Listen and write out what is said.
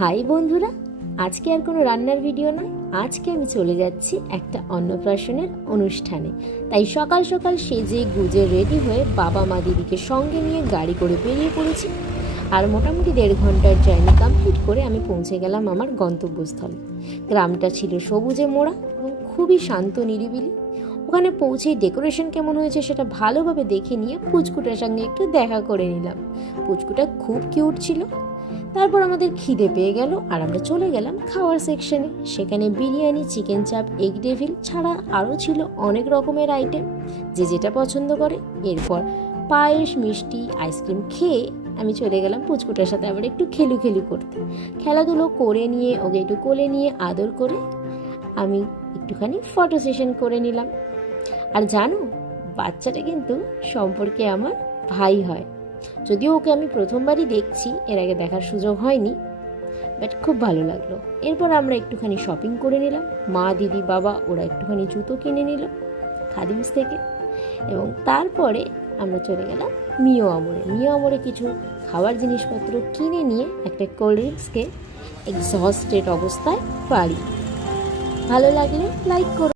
High বন্ধুরা, আজকে আর কোনো রান্নার ভিডিও নয়। আজকে আমি চলে যাচ্ছি একটা অন্নপ্রাশনের অনুষ্ঠানে। তাই সকাল সকাল সেজে গুজে রেডি হয়ে বাবা মা দিদিকে সঙ্গে নিয়ে গাড়ি করে বেরিয়ে পড়েছি। আর মোটামুটি 1.5 ঘন্টার জার্নি কমপ্লিট করে আমি পৌঁছে গেলাম আমার গন্তব্যস্থলে। গ্রামটা ছিল সবুজে মোড়া এবং খুবই শান্ত নিরিবিলি। ওখানে পৌঁছেই ডেকোরেশন কেমন হয়েছে সেটা ভালোভাবে দেখে নিয়ে পুচকুটার সঙ্গে একটু দেখা করে নিলাম। পুচকুটা খুব কিউট ছিল। তারপর আমাদের খিদে পেয়ে গেল আর আমরা চলে গেলাম খাওয়ার সেকশনে। সেখানে বিরিয়ানি, চিকেন চাপ, এগ ডেভিল ছাড়া আরও ছিল অনেক রকমের আইটেম, যে যেটা পছন্দ করে। এরপর পায়েস, মিষ্টি, আইসক্রিম খেয়ে আমি চলে গেলাম পুচকুটার সাথে আবার একটু খেলু করতে। খেলাধুলো করে নিয়ে ওকে একটু কোলে নিয়ে আদর করে আমি একটুখানি ফটো সেশন করে নিলাম। আর জানো, বাচ্চাটা কিন্তু সম্পর্কে আমার ভাই হয়। যদিও ওকে আমি প্রথমবারই দেখছি, এর আগে দেখার সুযোগ হয়নি, বাট খুব ভালো লাগলো। এরপর আমরা একটুখানি শপিং করে নিলাম। মা, দিদি, বাবা ওরা একটুখানি জুতো কিনে নিল খাদিমস থেকে। এবং তারপরে আমরা চলে গেলাম মিও আমরে কিছু খাবার জিনিসপত্র কিনে নিয়ে একটা কোল্ড ড্রিঙ্কসকে এক্সস্টেড অবস্থায় বাড়ি। ভালো লাগলে লাইক করো।